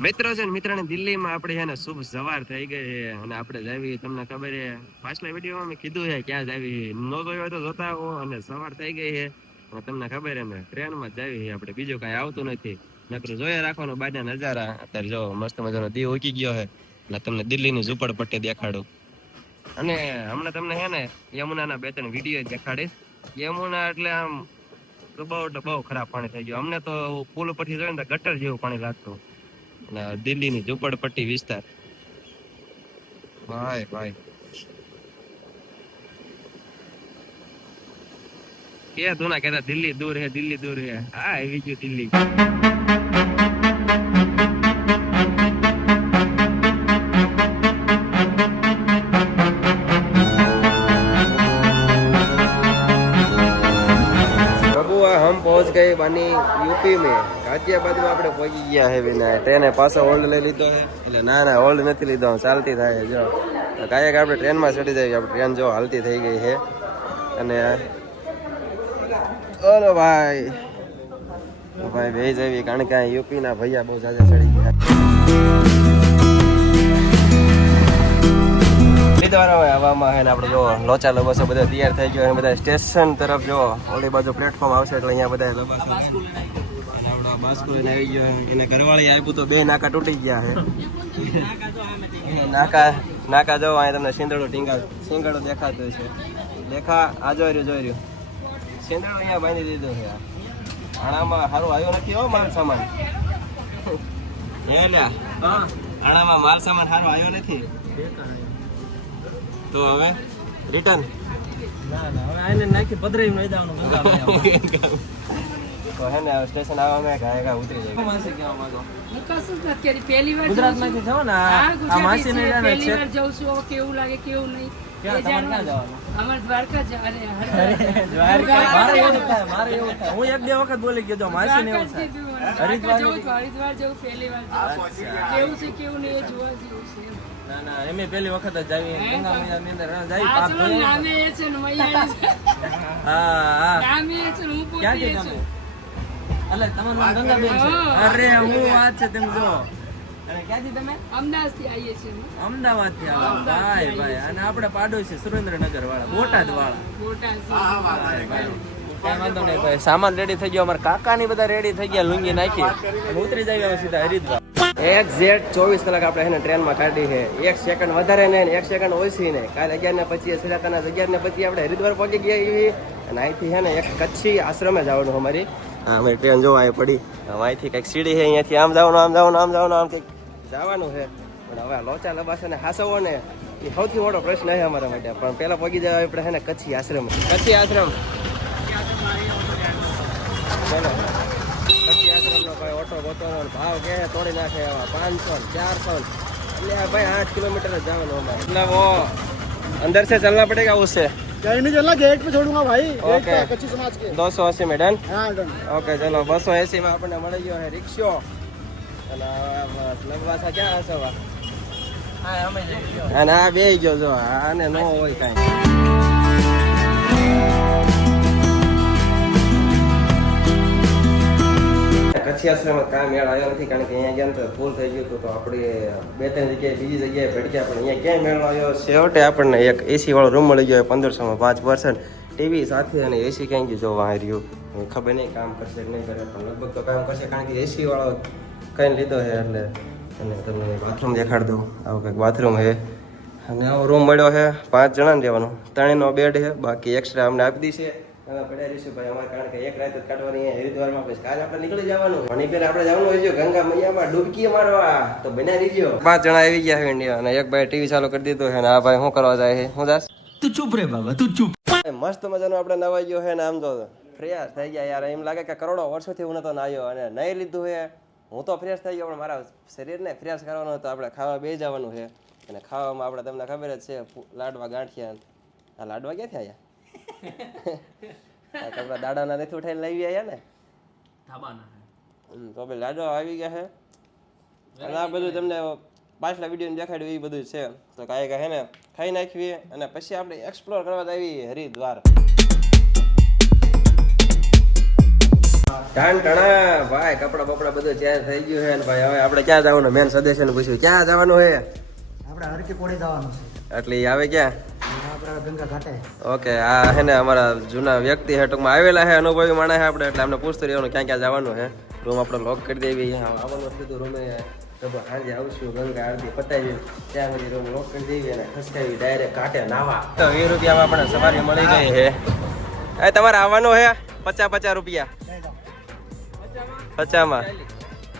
મિત્રો છે ને, મિત્રને દિલ્હીમાં આપણે છે ને શુભ સવાર થઈ ગઈ છે અને આપણે જાવી, તમને ખબર છે, પાછલા વિડીયોમાં મેં કીધું છે ક્યાં જાવી નો જોયો હોય તો જોતા હો અને સવાર થઈ ગઈ છે. અને તમને ખબર ને, ટ્રેનમાં જ જાવી આપણે, બીજું કાંઈ આવતું નથી. નકરું જોયા રાખવાનું બાજા નજારા. અત્યારે જો મસ્ત મજાનો દીવ ઉકી ગયો છે. એટલે તમને દિલ્હીની ઝૂંપડપટ્ટી દેખાડું. અને હમણાં તમને છે ને, યમુનાના બે ત્રણ વીડિયો દેખાડીશ. યમુના એટલે આમ બહુ બહુ ખરાબ પાણી થઈ ગયું. અમને તો પુલ પરથી જોઈએ ને ગટર જેવું પાણી લાગતું. અને દિલ્હીની ઝુંપડપટ્ટી વિસ્તાર ભાઈ ભાઈ કે તું ના કહેતા દિલ્હી દૂર હે દિલ્હી દૂર હે હા આવી ગયું દિલ્હી बबुआ हम पहुंच गए बानी यूपी में ગાઝિયાબાદ બાજુ આપણે પહોંચી ગયા હે વિના. ટ્રેને પાછો હોલ્ડ લઈ લીધો હે. એટલે ના ના હોલ્ડ નથી લીધો. ચાલતી થાય જો. કાંઈક આપણે ટ્રેનમાં ચડી જાય આપણે ટ્રેન જો હાલતી થઈ ગઈ છે અને ઓલો ભાઈ. ભાઈ બે જવી કારણ કે અહીં યુપીના ભૈયા બહુ જાજા ચડી ગયા. હવામાં છે આપણે જો લોચા લબસો બધા તૈયાર થઈ ગયો અને બધા સ્ટેશન તરફ જો ઓલી બાજુ પ્લેટફોર્મ આવશે એટલે અહીંયા બધા લબાસો બાસ્કો એને આવી ગયો એને ઘરવાળી આપ્યું તો બે નાકા તૂટી ગયા છે. નાકા નાકા જો અહીંયા તમને સિંદડો ટીંગા સિંગડો દેખાતો છે. દેખા આ જોઈ રહ્યું જોઈ રહ્યું. સિંદડો અહીંયા બાંધી દીધો છે આણામાં સારું આવ્યો નથી હો માલ સામાન. હે લ્યા આણામાં માલ સામાન સારો આવ્યો નથી. તો હવે રિટર્ન ના ના હવે આને નાખી પધરાઈ નહીં દેવાનું તો હે ને સ્ટેશન આવવા મેં ઘાય ઘા ઉતરી જાય માસી કેવા માંગો? હું કશું જ અત્યારે પહેલી વાર ગુજરાતમાંથી જાઓ ને આ- માસી છે. ને પહેલી વાર જાઉં છું. કેવું લાગે કેવું નહીં. હું એક બે વખત બોલી ગયો માસી ને હરિદ્વાર હરિદ્વાર જવું પહેલી વાર કેવું છે કેવું નહીં એ જોવા જેવું છે ના ના એમે પહેલી વખત જ આવી ગંગા મૈયાની અંદર જાય. પાપ નામે એ છે ને મૈયા હા હા. નામે એ છે હું પોતે ક્યાંથી છું. એટલે તમારું નામ ગંગાબેન છે. અરે હું વાત છે તેમ જો. અમદાવાદથી આવો. ભાઈ ભાઈ અને આપણે પાડોશી સુરેન્દ્રનગર વાળા બોટાદ વાળા સામાન રેડી થઈ ગયો. અમારા કાકાની બધા રેડી થઈ ગયા લુંગી નાખી. ઉતરી જાય સીધા હરિદ્વાર. એક્ઝેક્ટ ચોવીસ કલાક આપણે એને ટ્રેનમાં કાઢી છે. એક સેકન્ડ વધારે નહીં એક સેકન્ડ ઓછી નહીં. કાલે અગિયાર ને પચીસ સિરાતાના અગિયાર ને પછી આપણે હરિદ્વાર પહોંચી ગયા એવી અને અહીંથી છે ને એક કચ્છી આશ્રમે જવાનું અમારી. હા ભાઈ ટ્રેન જોવા એ પડી. અહીંથી કંઈક સીડી છે અહીંયાથી આમ જવાનું આમ જવાનું આમ જવાનું આમ કંઈક જવાનું છે. પણ હવે લોચા લબાસે ને હાસવો ને એ સૌથી મોટો પ્રશ્ન છે અમારા માટે. પણ પહેલાં પગી જવા આપણે છે ને કચ્છી આશ્રમ. કચ્છી આશ્રમ. ચલો કચ્છી આશ્રમનો ભાઈ ઓટો બોટો ભાવ કે તોડી નાખે એવા પાંચસો ચારસો એટલે ભાઈ આઠ કિલોમીટર જવાનું અમારે. એટલે અંદર છે ચાલના પડે કે આવું છે? नहीं चलना गेट पे छोड़ूंगा भाई गेट ओके पे कच्ची समाज के दो सौ अस्सी में डन हाँ डन ઓકે ચલો બસો એસી માં આપણને મળી ગયો છે રિક્ષો અને આ લગવાસા ક્યાં હશે વા? હા અમે જઈ ગયો અને આ બે ગયો જો આને નો હોય કાંઈ કચ્છી આશ્રમમાં કાંઈ મેળ આવ્યો નથી, કારણ કે અહીંયા ગયા તો ફૂલ થઈ ગયું હતું, તો આપણે બે ત્રણ જગ્યાએ બીજી જગ્યાએ ભટક્યા, પણ અહીંયા ક્યાંય મેળ આવ્યો? છેવટે આપણને એક એસી વાળો રૂમ મળી ગયો પંદરસોમાં પાંચ પર્સન્ટ ટીવી સાથે અને એસી ક્યાંય ગયું? જોવા રહ્યું. ખબર નહીં કામ કરશે કે નહીં કરે, પણ લગભગ તો કામ કરશે, કારણ કે એસી વાળો કઈ લીધો છે એટલે અને તમને બાથરૂમ દેખાડ દઉં. આવું કંઈક બાથરૂમ છે અને આવો રૂમ મળ્યો છે પાંચ જણાને રહેવાનું. ત્રણેયનો બેડ છે બાકી એક્સ્ટ્રા અમને આપી દી છે. અમે પડ્યા રહીશું ભાઈ અમારે કારણ કે એક રાત જ કાઢવાની હરિદ્વારમાં પછી કાલે આપણે નીકળી જવાનું. અને પેલા આપણે જવાનું હોય છે ગંગા મૈયામાં ડૂબકી મારવા. તો બન્યા રહીજો. પાંચ જણા આવી ગયા છે ઇન્ડિયા અને એક ભાઈ ટીવી ચાલુ કરી દીધું છે અને આ ભાઈ શું કરવા જાય છે? હું દાસ? તું ચૂપ રે બાબા તું ચૂપ. મસ્ત મજાનો આપણે નવાઈ ગયો છે ને આમ જો ફ્રેશ થઈ ગયા યાર. એમ લાગે કે કરોડો વર્ષોથી હું નતો નાયો અને નહીં લીધું છે. હું તો ફ્રેશ થઈ ગયો પણ મારા શરીરને ફ્રેશ કરવાનું હતું આપણે ખાવા બે જવાનું છે. અને ખાવામાં આપણે તમને ખબર જ છે લાડવા ગાંઠિયા. આ લાડવા ક્યાંથી આવ્યા આ તો આપણા દાડાના નથી ઉઠાઈને લઈ આવ્યા ને? તો ભાઈ લાડવા આવી ગયા છે અને આ બધું તમને પાછલા વીડિયો દેખાડ્યું એ બધું છે. તો કાંઈ કહે ને ખાઈ નાખીએ અને પછી આપણે એક્સપ્લોર કરવા આવી હરિદ્વાર. ટાણ ટણા ભાઈ કપડા બપડા બધું ચેન્જ થઈ ગયું છે ને ભાઈ હવે આપણે ક્યાં જવાનું? મેન સદસ્યને પૂછ્યું ક્યાં જવાનું છે? આપણે હરકી કોડે જવાનું છે. એટલે આવે ક્યાં? ઓકે આ હે ને અમારા જૂના વ્યક્તિ હે ટૂંકમાં આવેલા હે અનુભવી માણસ હે આપણે એટલે અમને પૂછતું રહેવાનું ક્યાં ક્યાં જવાનું હે. રૂમ આપણે લોક કરી દેવી આવવાનું કીધું રૂમે સાંજે આવશું ગંગા આરતી પતાવી ત્યાં સુધી રૂમ લોક કરી દેવી અને ખસકાવી ડાયરેક્ટ કાંઠે નાવા. તો વીસ રૂપિયામાં આપણે સવારી મળી ગઈ હે. એ તમારે આવવાનું હે? પચાસ પચાસ રૂપિયા. પચાસમાં?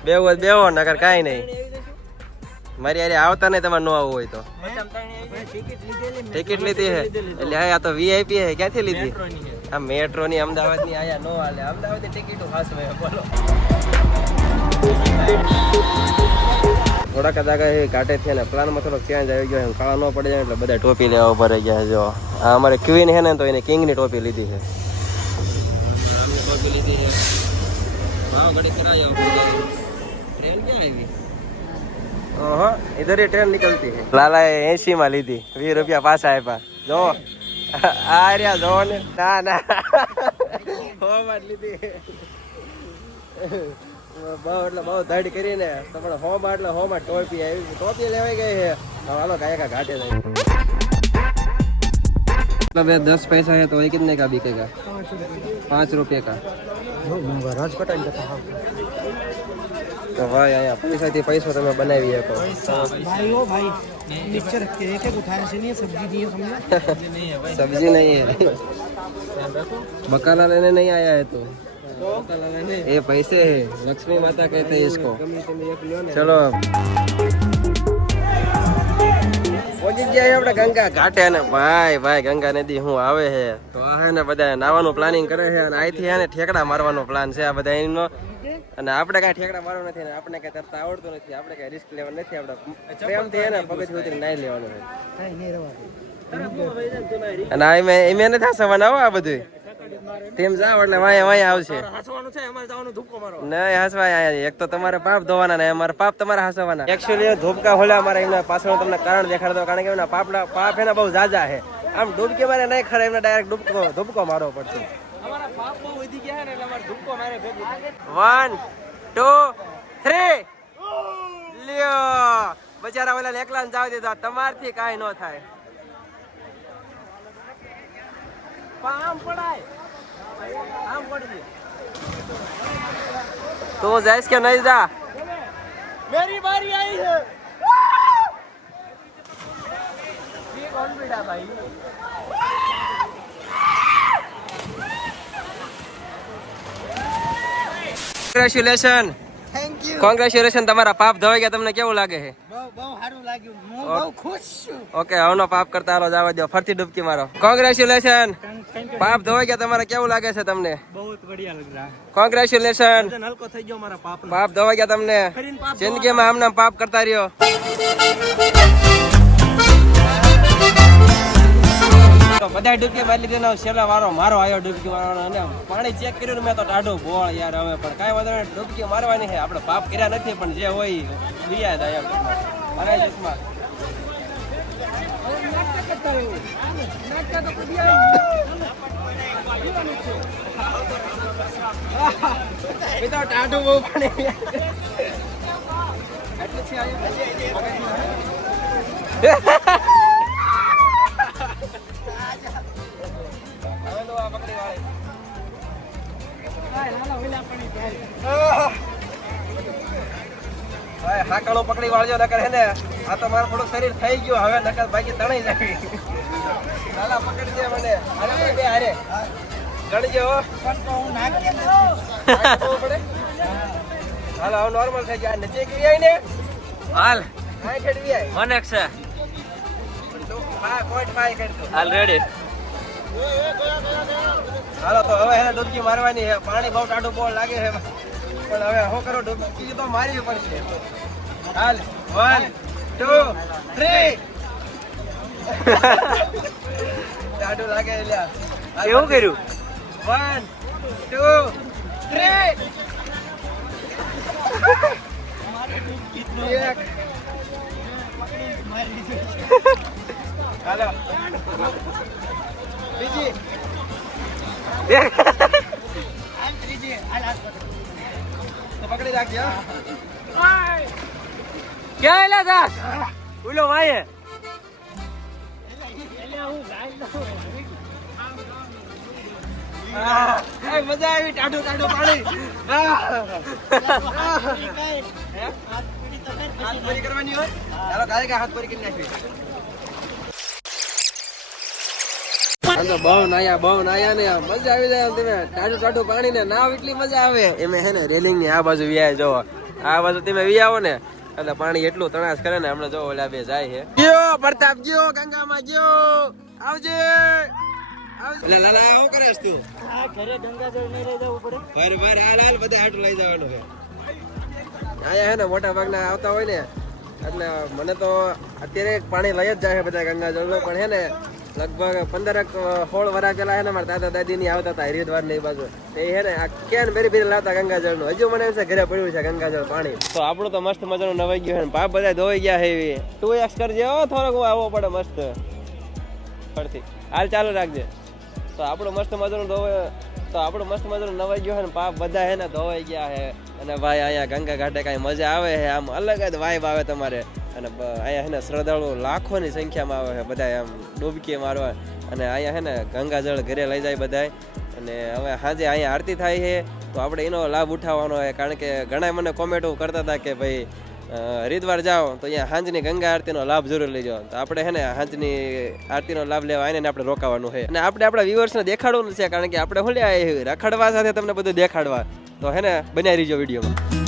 બેવું બેવો નગર કાંઈ નહીં. મારી યારે આવતા નહીં તમારે ન આવવું હોય તો. ટિકિટ લીધી હે. એટલે આ તો વીઆઈપી હે ક્યાંથી લીધી? આ મેટ્રો ની અમદાવાદની આયા નો હાલે. અમદાવાદની ટિકિટ ખાસ હોય બોલો. થોડાક દાગા એ ઘાટે થયા ને પ્લાનમાં થોડોક ચેન્જ આવી ગયો કાળા ન પડી જાય એટલે બધા ટોપી લેવા ઊભા રહી ગયા જો. આ અમારે ક્વીન છે ને તો એને કિંગની ટોપી લીધી છે. ટોપી લીધી છે. ભાવ ઘડી કરાયો ટ્રેન ક્યાં આવી? ઓહો ઇધર ही ट्रेन निकलती है लाला एसी માં લીધી 20 રૂપિયા પાછા આપ્યા જો આ રહ્યા જો ને ના ના હો માં લીધી બહુ એટલે બહુ ધડ કરીને તમારે હો માં એટલે હો માં ટોપી આવી ટોપી લેવાઈ ગઈ છે હવે હાલો કાયા કા ઘાટે નહીં मतलब ये दस पैसा है तो ये कितने का बिकेगा पाँच रुपये का રાજકોટ આવી જતા તો ભાઈ અહીંયા પૈસાથી પૈસો તમે બનાવી શકો भाई ओ भाई पिक्चर एक एक उठाने से नहीं सब्जी दी समझा सब्जी नहीं है बकाला लेने नहीं आया है तो ये पैसे है लक्ष्मी माता कहते हैं इसको चलो પહોંચી ગયા આપણે ગંગા ઘાટે અને ભાઈ ભાઈ ગંગા નદી હું આવે છે તો આ હે ને બધા નાવાનું પ્લાનિંગ કરે છે અને અહીંથી હે ને ઠેકડા મારવાનો પ્લાન છે આ બધા એનો અને આપણે કાંઈ ઠેકડા મારવું નથી અને આપણે કાંઈ તરતા આવડતું નથી આપણે કાંઈ રિસ્ક લેવાનું નથી આપણે પ્રેમથી એને પગજ ઉતરી નાઈ લેવાનું છે અને આ એમ એમ એને થાશે બનાવો આ બધું તેમ જાવ એટલે વાયા વાયા આવશે. નહીં હસવાય એક તો તમારે પાપ ધોવાના ને અમારે પાપ તમારે હસવાના. એકચ્યુઅલી ધોપકા હોલા અમારા એમના પાછળ તમને કારણ દેખાડતો કારણ કે એમના પાપના પાપ એના બહુ જાજા છે. આમ ડૂબકી મારે નહીં ખરા એમને ડાયરેક્ટ ડૂબકો ધૂપકો મારવો પડશે. પાપ બહુ ગયા ને એટલે ભેગું વન ટુ થ્રી લ્યો. બચારા ઓલા એકલા જાવ દીધા. તમારથી કાંઈ ન થાય. તો જઈશ કે નહીં જા? મેરી બારી આવી છે. કોણ બેટા ભાઈ? કોંગ્રેચ્યુલેશન થેન્ક યુ કોંગ્રેચ્યુલેશન તમારા પાપ ધોઈ ગયા. તમને કેવું લાગે છે? બહુ બહુ સારું લાગ્યું. હું બહુ ખુશ છું. ઓકે હવનો પાપ કરતા હાલો જવા દો ફરતી ડૂબકી મારો. કોંગ્રેચ્યુલેશન પાપ ધોઈ ગયા તમારે કેવું લાગે છે તમને? બહુ બઢિયા લાગ રહા કોંગ્રેચ્યુલેશન હલકો થઈ ગયો મારા પાપ પાપ ધોઈ ગયા તમને. જિંદગીમાં આમ નામ પાપ કરતા રહ્યો. તો બધા ડૂબકી મારી લીધી છેલ્લા વારો મારો આવ્યો ડૂબકી મારવાનો અને પાણી ચેક કર્યું મેં તો ટાઢો બોળ યાર હવે. પણ કાંઈ વાંધો નહીં ડૂબકી મારવાની છે. આપણે પાપ કર્યા નથી પણ જે હોય બીયા થાય મારા તો ટાઢું બહુ પાણી એટલે છે ભાઈ હાકડો પકડી વાળજો નકર હે ને આ તો મારું થોડું શરીર થઈ ગયું હવે નકર બાકી તણાઈ જાય. લાલા પકડી દે મને. અરે બે હારે. ગણજે હો. નાખવું પડે. હાલો હવે નોર્મલ થઈ ગયા. નજીક ગઈ આઈ ને? હાલ. હાઈ ખેડવી આવી મને છે. હા કોઈ ફાઈ કરતો હાલ રેડી હાલો તો હવે એને ડૂબકી મારવાની છે પાણી બહુ ટાઢું બહુ લાગે છે પણ હવે શું કરો ડૂબકી? તો મારવી પડશે. હાલ વન ટુ થ્રી ટાઢું લાગે એટલે એવું કર્યું? વન ટુ થ્રી એક. હાલો. બીજી. ક્યાં એલા તા ઉલો ભાઈ મજા આવી ટાઢું ટાઢો પાણી હાથ ફરી કરવાની હોય? ચાલો કાલે હાથ ફરી કરી નાખવી આમ બહુ નાયા બહુ નાયા ને મજા આવી જાય તમે ટાઢું ટાઢું પાણી ને નાવ એટલી મજા આવે. એમે હે ને રેલિંગની આ બાજુ વ્યાય જો આ બાજુ તમે વી આવો ને એટલે પાણી એટલું તણાશ કરે ને હમણાં જો ઓલા બે જાય છે. ગયો પ્રતાપ ગયો ગંગામાં ગયો. આવજે. આવજે. લે લાલા શું કરે તું? આ ઘરે ગંગાજળ નહીં લઈ જવું પડે. ભર ભર હાલ હાલ બધા હાટું લઈ જવાનું છે. હે ને મોટા ભાગના આવતા હોય ને એટલે મને તો અત્યારે પાણી લઈ જ જાય છે બધા ગંગાજળનું પણ હે ને લગભગ પંદરક સોળ વર્ષ પેલા હે ને મારા દાદા દાદી ની આવતા હતા હરિદ્વારની બાજુ. એ હે ને આ કેન બેરી બેરી લાવતા ગંગાજળનું હજુ મને એમ છે ઘરે પડ્યું છે ગંગાજળ પાણી. તો આપણું તો મસ્ત મજાનું નવાઈ ગયું છે પાપ બધા ધોઈ ગયા છે તું એક્સ કરજે હો, થોડોક આવવો પડે મસ્ત. ફરતી. હાલ ચાલુ રાખજે. તો આપણું મસ્ત મજાનું ધોવાય તો આપણું મસ્ત મજાનું નવાઈ ગયું છે ને. પાપ બધા હે ને ધોવાઈ ગયા છે. અને ભાઈ અહીંયા ગંગા ઘાટે કાંઈ મજા આવે છે. આમ અલગ જ વાઇબ આવે તમારે. અને અહીંયા હે ને શ્રદ્ધાળુ લાખોની સંખ્યામાં આવે છે બધા આમ ડૂબકી મારવા. અને અહીંયા હે ને ગંગાજળ ઘરે લઈ જાય બધાય. અને હવે સાંજે અહીંયા આરતી થાય છે. તો આપણે એનો લાભ ઉઠાવવાનો હોય કારણ કે ઘણા મને કોમેન્ટો કરતા હતા કે ભાઈ હરિદ્વાર જાઓ તો અહીંયા હાંજની ગંગા આરતીનો લાભ જરૂર લેજો. તો આપણે હે ને હાંજની આરતીનો લાભ લેવા આવીને આપણે રોકાવાનું છે. અને આપણે આપણા વ્યુઅર્સને દેખાડવાનું છે. કારણ કે આપણે શું લે રખડવા સાથે તમને બધું દેખાડવા. તો હે ને, બનાવી રહીજો વિડીયોમાં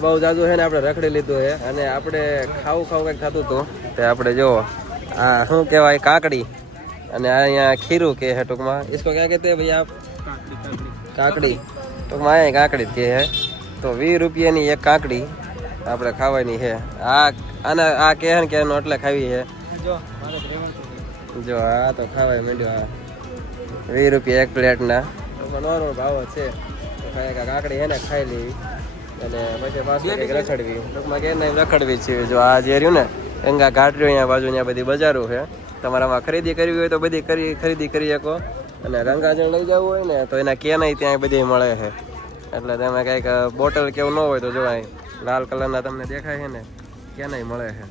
ભાઈ બહુ જાજુ છે ને આપણે રખડી લીધું છે અને આપણે ખાવું ખાવું કંઈક થતું હતું તે આપણે જો આ શું કહેવાય કાકડી. અને અહીંયા ખીરું કે છે ટૂંકમાં. ઇસકો ક્યાં કહેતે ભાઈ આપ? કાકડી. ટૂંકમાં અહીંયા કાકડી કહે છે. તો વીસ રૂપિયાની એક કાકડી આપણે ખાવાની છે. આ અને આ કહે ને કે એટલે ખાવી છે. જો આ તો ખાવાય માંડ્યો આ. વીસ રૂપિયા એક પ્લેટના નોર્મલ ભાવ છે. કાકડી એને ખાઈ લેવી અને પછી પાછું કંઈક રખડવી. ટૂંકમાં કે નહીં રખડવી છે. જો આ જે રહ્યું ને ગંગા ઘાટ રહ્યું અહીંયા બાજુ અહીંયા બધી બજારો છે. તમારામાં ખરીદી કરવી હોય તો બધી કરી ખરીદી કરી શકો. અને ગંગાજળ લઈ જવું હોય ને તો એના કે નહીં ત્યાં બધી મળે છે. એટલે તમે કંઈક બોટલ કેવું ન હોય તો જોવાય લાલ કલરના તમને દેખાય છે ને કે નહીં મળે છે.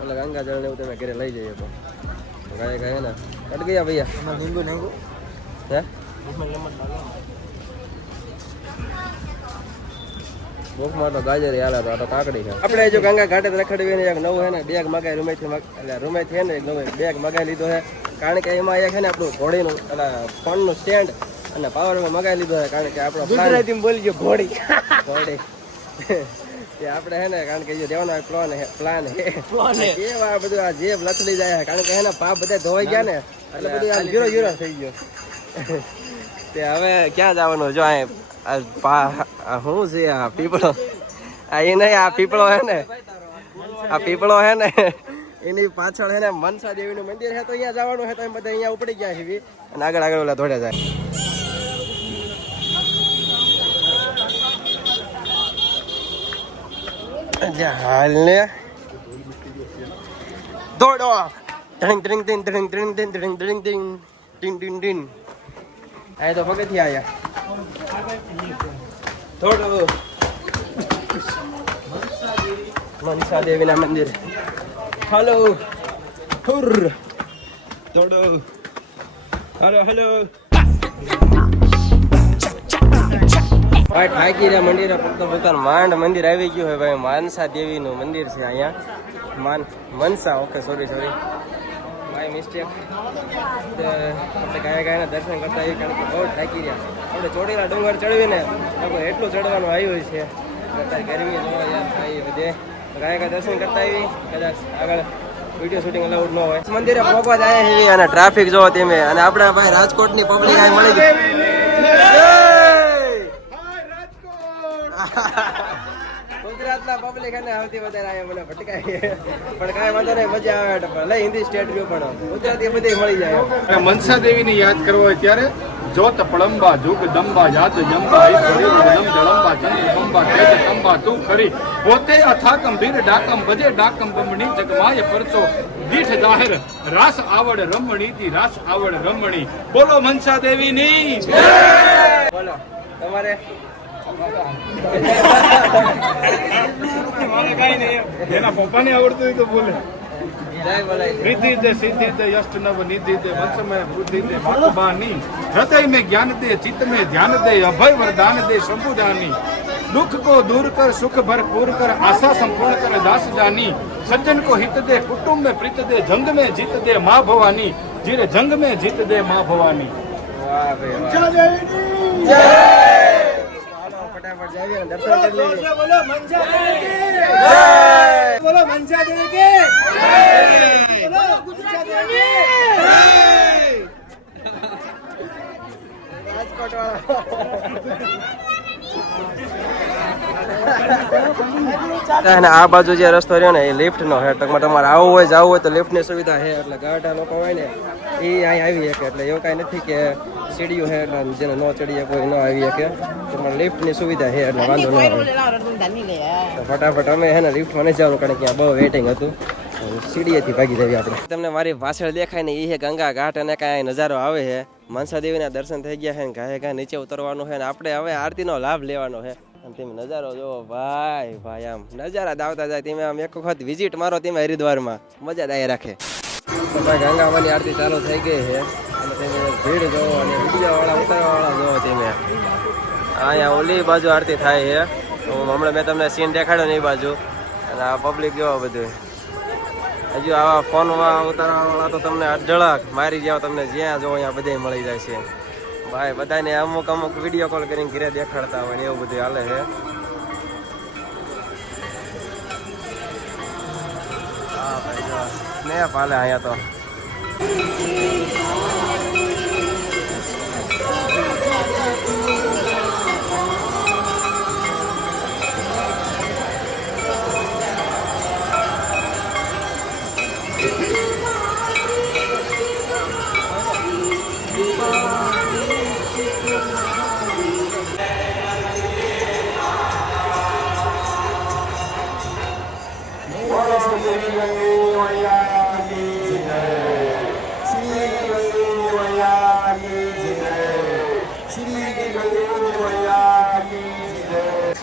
એટલે ગંગાજળ ને એવું તમે ઘરે લઈ જઈએ તો ગાય ગાય ને અટકી ગયા ભૈયા? લીંબુ નાખ્યું? હે? ભૂખમાં તો ગાજર હાલે તો આ તો કાકડી છે. આપણે જો ગંગા ઘાટે રખડવી ને એક નવું છે ને બેગ મગાવી રૂમેથી એટલે રૂમેથી છે ને એક નવું બેગ મગાવી લીધો છે. કારણ કે એમાં એક છે ને આપણું ઘોડીનું એટલે ફોનનું સ્ટેન્ડ અને પાવરમાં મગાવી લીધો છે કારણ કે આપણો ગુજરાતીમાં બોલી ગયો ઘોડી. ઘોડી. તે આપણે હે ને કારણ કે જે દેવાનો પ્લાન હે પ્લાન હે કેવા આ બધું આ જેબ લથડી જાય છે. કારણ કે એના પાપ બધા ધોવાઈ ગયા ને એટલે બધું આ જીરો જીરો થઈ ગયો. તે હવે ક્યાં જવાનું જો આ શું છે આ પીપળો આ એ નહીં આ પીપળો હે ને આ પીપળો હે ને એની પાછળ હે ને મનસા દેવીનું મંદિર છે તો અહીંયા જવાનું છે તો એમ બધા અહીંયા ઉપડી ગયા છે અને આગળ આગળ ઓલા દોડ્યા જાય હાલ ને દોડો ડ્રિંગ ડ્રિંગ ડ્રિંગ ડ્રિંગ ડ્રિંગ ડ્રિંગ ડ્રિંગ ડ્રિંગ ડ્રિંગ ટીન ટીન આ તો પગથિયા આયા. દોડો મનસા દેવીના મંદિર. હલો. હુર. દોડો હલો હલો. ભાઈ ઠાકી રહ્યા મંદિરે પોતાનું માંડ મંદિર આવી ગયું હોય, ભાઈ. માનસા દેવીનું મંદિર છે અહીંયા. માન મનસા ઓકે સોરી સોરી ભાઈ મિસ્ટેક આપણે ગાયા ગાયના દર્શન કરતા આવી કારણ કે બહુ થાકી રહ્યા આપણે ચોટીલા ડુંગર ચડવીને આપણે એટલું ચડવાનું આવ્યું છે. અત્યારે ગરમી જોવા યાર થાય બધે. ગાયા ગાય દર્શન કરતા આવી કદાચ આગળ વીડિયો શૂટિંગ અલાઉડ ન હોય. મંદિરે પહોંચવા જાય છે અને ટ્રાફિક જોવો તમે. અને આપણા ભાઈ રાજકોટની પબ્લિક આ મળી ગઈ. દેખાને આવતી વધારે યાદ કરવો હોય ત્યારે જોત પળંબા જુગ દંબા જાત જંબા જળંબા ચંદ્રબંબા કંબા તું ખરી. પોતે અથાકમ ભીર ડાકમ બજે ડાકમ બમણી જગમાય પરચો. દીઠ જાહેર રાસ આવડ રમણી થી રાસ આવડ રમણી. બોલો મનસા દેવીની. બોલો તમારે એના પપ્પાને આવડતું હોય તો બોલે જય બોલાય रिद्धि दे सिद्धि दे यष्ट नव निधि दे वंश में बुद्धि दे भगवानी हृदय में ज्ञान दे चित्त में ध्यान दे अभय वरदान दे शंभुदानी दुख को दूर कर सुख भरपूर कर आशा संपूर्ण कर दास जानी सज्जन को हित दे कुटुंब में प्रीत दे जंग में जीत दे माँ भवानी जिरे जंग में जीत दे माँ भवानी ફટાફટ જઈએ દર્શન કરી લઈએ. બોલો મંજા દેવી બોલો મંજા દેવી કે. બોલો ગુજરાત રાજકોટ વાળા આ બાજુ જે રસ્તો રહ્યો ને એ લિફ્ટ નો છે. ટૂંકમાં તમારે આવવું હોય જવું હોય તો લિફ્ટની સુવિધા છે. એટલે ગાડા લોકો હોય ને એ અહીં આવી શકે. એટલે એવું કાંઈ નથી કે સીડીઓ છે એટલે જેને ન ચડી કોઈ ન આવી શકે. તમારે લિફ્ટની સુવિધા છે એટલે વાંધો ન આવે. ફટાફટ અમે હે ને લિફ્ટમાં નહીં જવાનું કારણ કે બહુ વેઇટિંગ હતું. સીડીએથી ભાગી જઈએ આપણે. તમને મારી પાછળ દેખાય ને એ છે ગંગા ઘાટ અને કાંઈ નજારો આવે છે. મનસા દેવીના દર્શન થઈ ગયા છે ને ઘાએ ઘા નીચે ઉતરવાનું છે ને આપણે હવે આરતીનો લાભ લેવાનો છે. અને તમે નજારો જોવો, ભાઈ ભાઈ, આમ નજારા દાવતા જાય તમે આમ એક વખત વિઝિટ મારો તમે હરિદ્વારમાં. મજા દાય રાખે. ભાઈ આરતી ચાલુ થઈ ગઈ છે. અને તમે ભીડ જોવો અને વીડિયો વાળા ઉતારવા વાળા જોવો તમે અહીંયા ઓલી બાજુ આરતી થાય છે. હમણાં મેં તમને સીન દેખાડ્યો ને એ બાજુ. અને આ પબ્લિક જોવો બધું હજુ આવા ફોનમાં ઉતારવા વાળા તો તમને અઢળક મારી જાવ તમને જ્યાં જોવો અહીંયા બધે મળી જાય છે. ભાઈ, બધાને અમુક અમુક વીડિયો કોલ કરીને ઘરે દેખાડતા હોય ને એવું બધું હાલે છે. હા, ભાઈ સ્નેહ હાલે અહીંયા તો.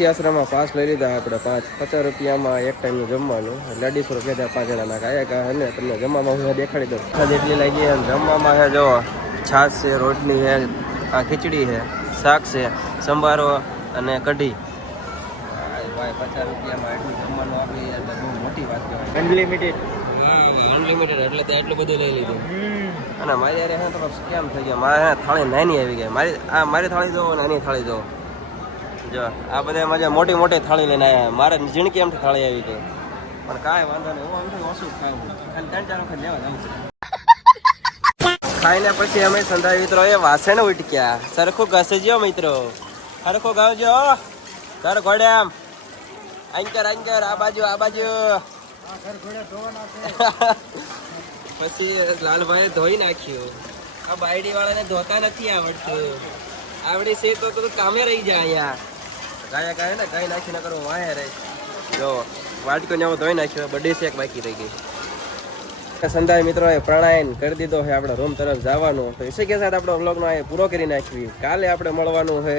ગતિ આશ્રમમાં પાસ લઈ લીધા. આપણે પાંચ પચાસ રૂપિયામાં એક ટાઈમનું જમવાનું. એટલે અઢીસો રૂપિયા ત્યાં પાંચ જણાના ખાયા કા અને તમને જમવામાં હું દેખાડી દઉં. ખાલી એટલી લાગી જમવામાં હે જો છાશ છે રોટલી છે આ ખીચડી છે શાક છે સંભારો અને કઢી. પચાસ રૂપિયામાં એટલું જમવાનું આપી મોટી વાત કહેવાય. અનલિમિટેડ અનલિમિટેડ એટલે તો એટલું બધું લઈ લીધું. અને મારી યારે હું તો કેમ થઈ ગયા? મારે થાળી નાની આવી ગઈ. મારી આ મારી થાળી જોવો નાની થાળી જોવો. જો, આ બધા મજા મોટી મોટી થાળી લઈને આવ્યા મારે જીણકી એમથી થાળી આવી ગઈ. પણ કાંઈ વાંધો નહીં. હું આમથી ઓછું ખાઉં. ખાલી ત્રણ ચાર વખત લેવા જાઉં છું. ખાઈને પછી અમે સંધાય મિત્રો એ વાસણ ઉટક્યા. સરખું ઘસજો મિત્રો. સરખું ગાવજો. ઘર ઘોડે આમ. આંકર આંકર, આ બાજુ આ બાજુ. પછી લાલભાઈ ધોઈ નાખ્યું. આ બાયડી વાળાને ધોતા નથી આવડતું. આવડી છે તો તું કામે રહી જાય અહીંયા. ગાયા ગાય ને ગાય નાખીને કરું વાહે રહે. જો વાટકો ધોઈ નાખ્યો બડે શેક બાકી રહી ગઈ. સંધાય મિત્રો એ કરી દીધો છે, આપણે રૂમ તરફ જવાનું. તો એસે કે સાથે આપણો વ્લોગનો એ પૂરો કરી નાખવી કાલે આપણે મળવાનું છે,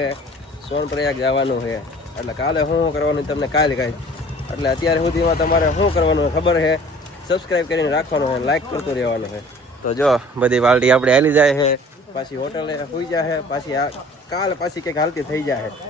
સોનપ્રયાગ જવાનું છે. એટલે કાલે શું કરવાનું તમને કાલે કાંઈ. એટલે અત્યાર સુધીમાં તમારે શું કરવાનું ખબર છે? સબસ્ક્રાઇબ કરીને રાખવાનું છે લાઈક કરતું રહેવાનું છે. તો જો, બધી વાલટી આપણે હાલી જાય છે. પાછી હોટલે સુઈ જાય પાછી આ કાલ પાછી કંઈક હાલતી થઈ જાય